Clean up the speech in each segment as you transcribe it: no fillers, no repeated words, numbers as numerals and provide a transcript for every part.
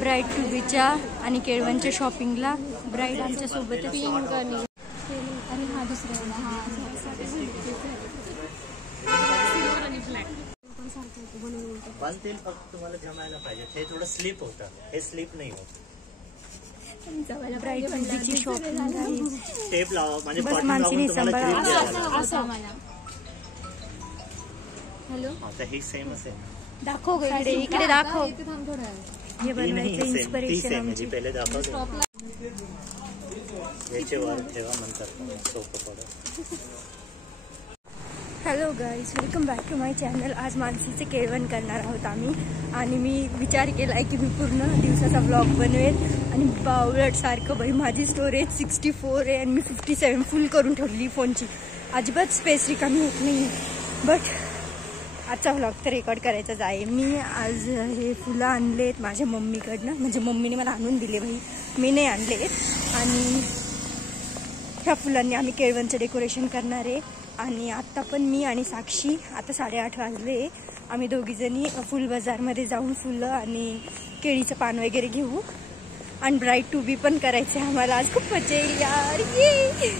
Bride to बीच्या आणि केळवणच्या शॉपिंगला. ब्राईड आमच्या सोबत आणि हा दुसरा फक्त तुम्हाला जमायला पाहिजे. हे थोडं स्लिप होतं, हे स्लिप नाही होत. ब्राईड टू बीची शॉपिंग टेप लावा म्हणजे बस मानसीने सांभाळा. हॅलो आता हे सेम असेल. दाखव इकडे, इकडे दाखव. हे बनवायचं इन्स्पिरेशन आमची. पहिले दाखव. याचे वर ठेवा नंतर सोपं पडेल. Hello guys, welcome back to my channel. आज मानसीचे केळवण करणार आहोत आम्ही आणि मी विचार केला आहे की मी पूर्ण दिवसाचा ब्लॉग बनवेल आणि बावळटसारखं बाई माझी स्टोरेज 64 आहे आणि मी 57 फुल करून ठेवली फोनची. अजिबात स्पेस रिकामी होत नाही. बट आजचा व्लॉग तर रेकॉर्ड करायचाच आहे. मी आज हे फुलं आणलेत माझ्या मम्मीकडनं, म्हणजे मम्मीने मला आणून दिले भाई, मी नाही आणले. आणि ह्या फुलांनी आम्ही केळवणचं डेकोरेशन करणार आहे. आणि आत्ता पण मी आणि साक्षी, आता 8:30 वाजले, आम्ही दोघीजणी फुल बाजारमध्ये जाऊन फुलं आणि केळीचं पान वगैरे घेऊ. आणि ब्राईड टू बी पण करायचं आहे आम्हाला. आज खूप मजा येईल यार. ये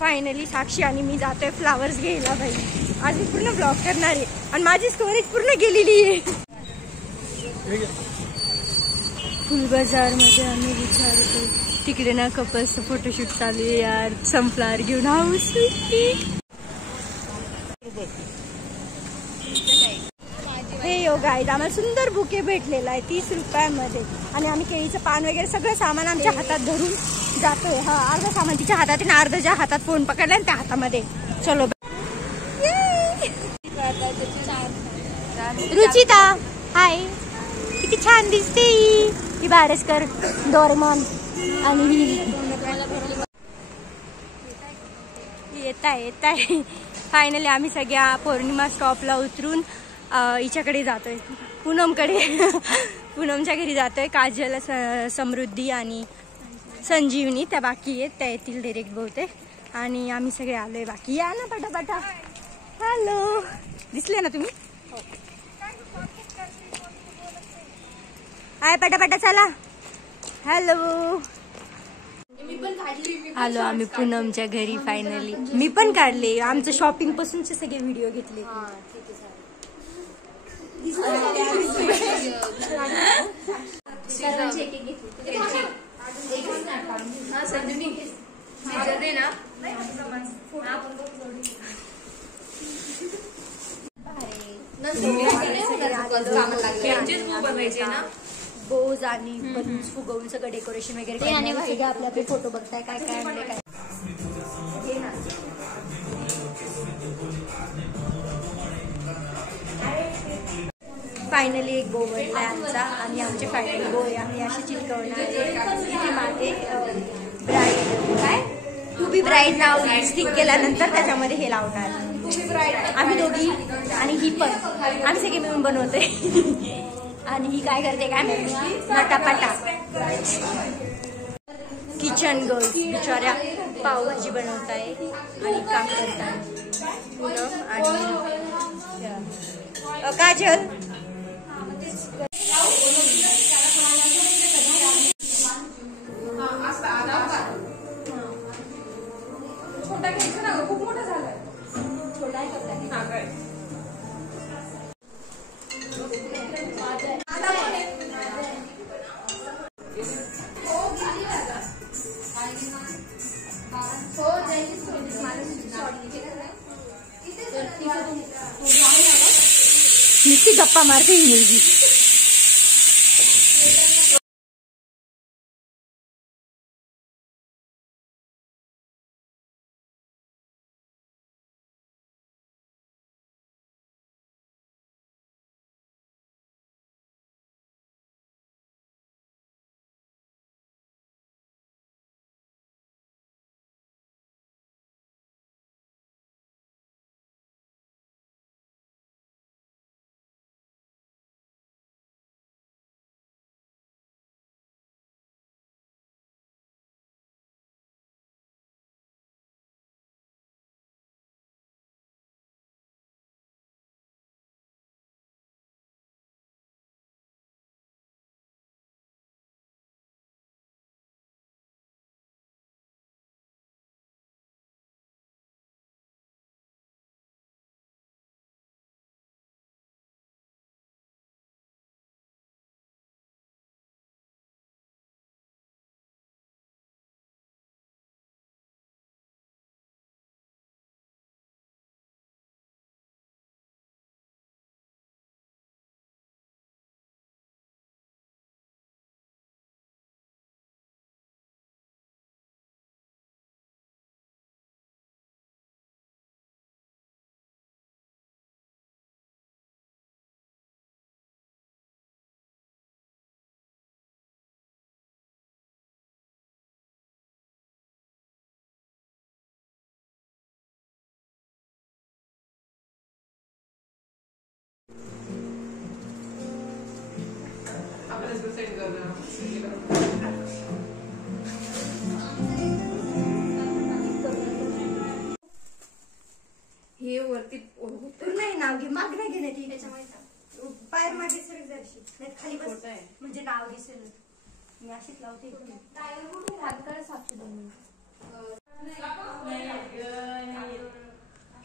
फायनली साक्षी आणि मी जातोय फ्लावर्स घ्यायला भाई. आज मी पूर्ण ब्लॉग करणार आहे आणि माझी स्टोरेज पूर्ण गेलेली आहे. फुल बाजारमध्ये आम्ही विचारतो तिकडे ना कपल्सचं फोटोशूट चालू आहे यार. सनफ्लावर घेऊन हाऊस. हे यो गाईज, आम्हाला सुंदर बुके भेटलेला आहे 30 रुपयामध्ये. आणि आम्ही केळीचं पान वगैरे सगळं सामान आमच्या हातात धरून जातोय. हा अर्धा सामान तिच्या हातात आणि अर्ध्याच्या हातात फोन पकडला आणि त्या हातामध्ये. चलो रुचिता, हाय, किती छान दिसते ही बारसकर डोरेमॉन. आणि येत आहे फायनली आम्ही सगळ्या पौर्णिमा स्टॉपला उतरून हिच्याकडे जातोय, पूनमकडे. पूनमच्या घरी जातोय. काजल, समृद्धी आणि संजीवनी त्या बाकी आहेत, त्या येतील डायरेक्ट बहुतेक. आणि आम्ही सगळे आलोय बाकी. या ना पटापटा. हॅलो, दिसले ना तुम्ही? हाय पटापटा चला. हॅलो, आलो आम्ही पूनमच्या घरी फायनली. मी पण काढले आमचं शॉपिंग पासूनचे सगळे व्हिडिओ घेतले. बोज आणि बलून्स फुगवून सगळं डेकोरेशन वगैरे आपले आपले फोटो बघताय. काय काय आणले काय. फायनली एक बो बनलाय आमचा आणि आमचे फायनली बो आम्ही अशी चिटकवणार. इथे मागे ब्राईड काय टू बी ब्राईड नाव स्टिक केल्यानंतर त्याच्यामध्ये हे लावणार आम्ही दोघी. आणि ही पण आम्ही सगळे मिळून बनवतोय. आणि ही काय करते काय नटापटा. किचन गर्ल्स बिचाऱ्या पावभाजी बनवताय आणि काम करताय. पूनम आणि काजल. छोटा घ्यायचा ना, खूप मोठा झालाय. छोटा आहे का? नुसती गप्पा मारते ही मुलगी. हे वरती नाही नाव घे माग नाही घेण्यात येईल त्याच्यामुळे पाय मागे सर जरशी नाही खाली बस म्हणजे नाव दिसेल मी अशीच लावते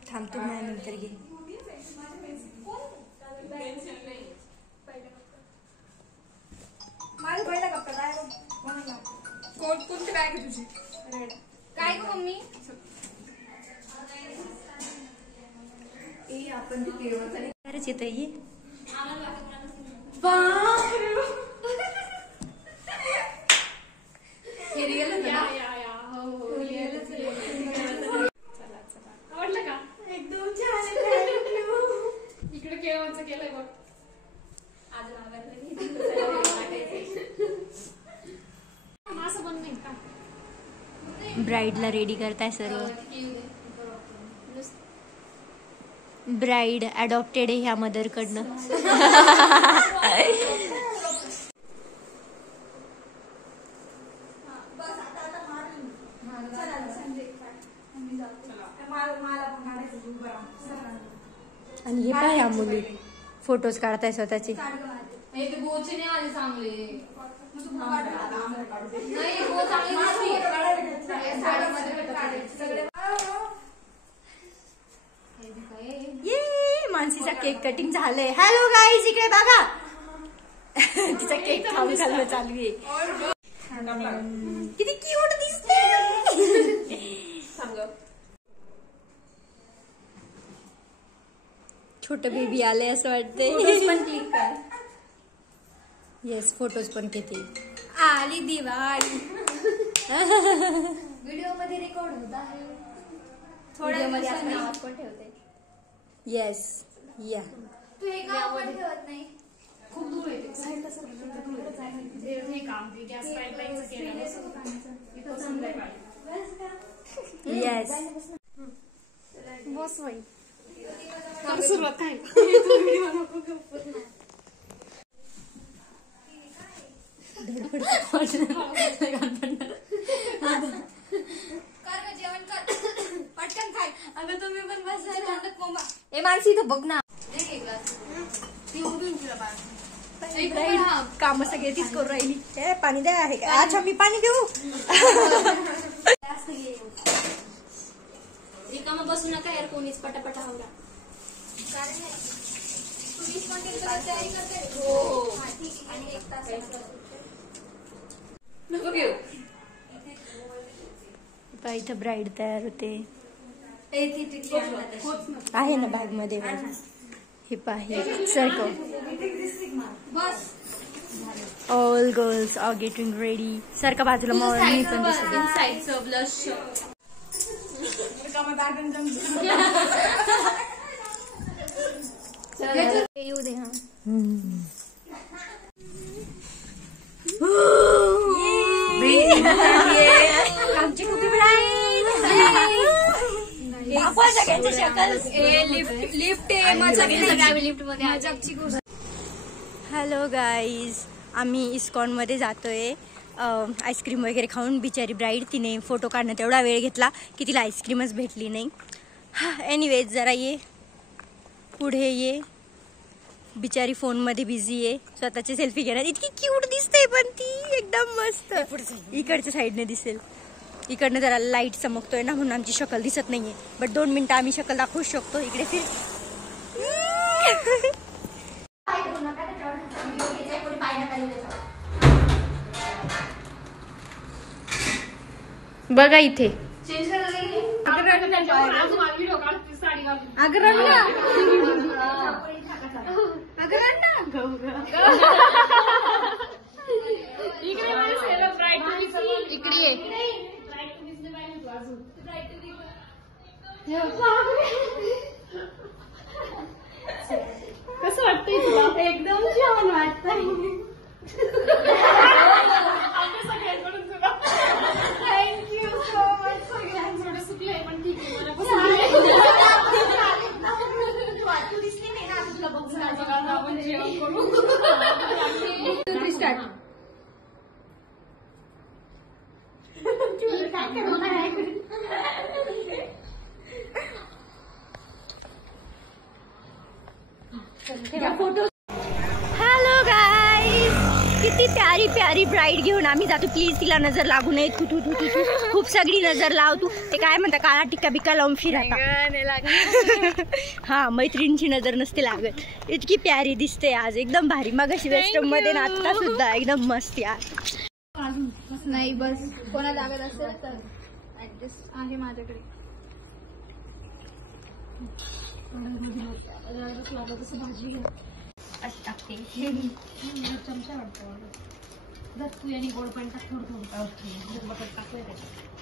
थांबतो नाही नंतर घे माझं पहिला कप्पा काय कोणती बॅग आहे तुझी काय ग मम्मी आपण खरंच येत आहे आवडलं का एकदम छान इकडे केळवणचं केलंय बघ असं पण नाही का ब्राईडला रेडी करताय सर्व ब्राईड अडॉप्टेड आहे ह्या मदर कडनं आणि हे पाय ह्या मुली फोटोज काढताय स्वतःचे ये मानसीचा केक कटिंग झालंय हॅलो गाईज इकडे बघा तिचा केक खाऊन खाल्लं चालू आहे किती क्यूट दिसते छोट बेबी आले असं वाटते येस फोटोज पण किती आली दिवाळी व्हिडिओ मध्ये रेकॉर्ड होत आहे थोड्या मध्ये आवाज पण ठेवते येस या तू हे काम पण ठेवत नाही खूप दूर येते साईडला हे काम गॅस पाईपलाईनचं केलं इथं संध्याकाळी येस बस बाई कर सुरुवात काय जेवण कर पटकन खाय अगं तुम्ही पण बस ए मानसी इथं बघ ना काम सगळे तीच करून राहिली ए पाणी द्या आहे का अच्छा मी पाणी देऊ रिकामा बसू नका यार कोणीच पटापटा आवरा इथं ब्राईड तयार होते आहे ना बॅग मध्ये हे पाहे circle all girls are getting ready सारखा बाजूला मी पण दिसते येऊ दे हा आमची कुपी ब्राईड हॅलो गाईज आम्ही इस्कॉन मध्ये जातोय आईस्क्रीम वगैरे खाऊन बिचारी ब्राईड तिने फोटो काढण्यात एवढा वेळ घेतला की तिला आईस्क्रीमच भेटली नाही एनिवेज जरा ये पुढे ये बिचारी फोन मध्ये बिझी आहे स्वतःचे सेल्फी घेण्यात इतकी क्यूट दिसते पण ती एकदम मस्त इकडच्या साईडने दिसेल इकडनं जरा लाईट चमकतोय ना म्हणून आमची शक्ल दिसत नाहीये बट 2 मिनिटं आम्ही शक्ल दाखवू शकतो इकडे फिर बघा इथे इकडे कसं वाटतंय तुला एकदम छान वाटतंय थँक्यू सो मच सगळ्यांचं सुकलंय पण ठीक आहे मला दिसली नाही ना तुला बघून फोटो. हॅलो गाईज, किती प्यारी प्यारी ब्राईड घेऊन आम्ही जातो. प्लीज तिला नजर लागू नये. तू खूप सगळी नजर लाव. तू ते काय म्हणता काळा टिक्का बिक्का लावून फिरता. हा, मैत्रिणींची नजर नसते लागत. इतकी प्यारी दिसते आज, एकदम भारी. मगाशी वेस्टर्न मध्ये ना आता सुद्धा एकदम मस्त यार. नाही बस कोणा लागत असेल तर ऍडजस्ट आहे माझ्याकडे. भाजी टाकते चमचा वाटतो. तू आणि गोड पण टाक थोडं टाकूया त्याच्यात.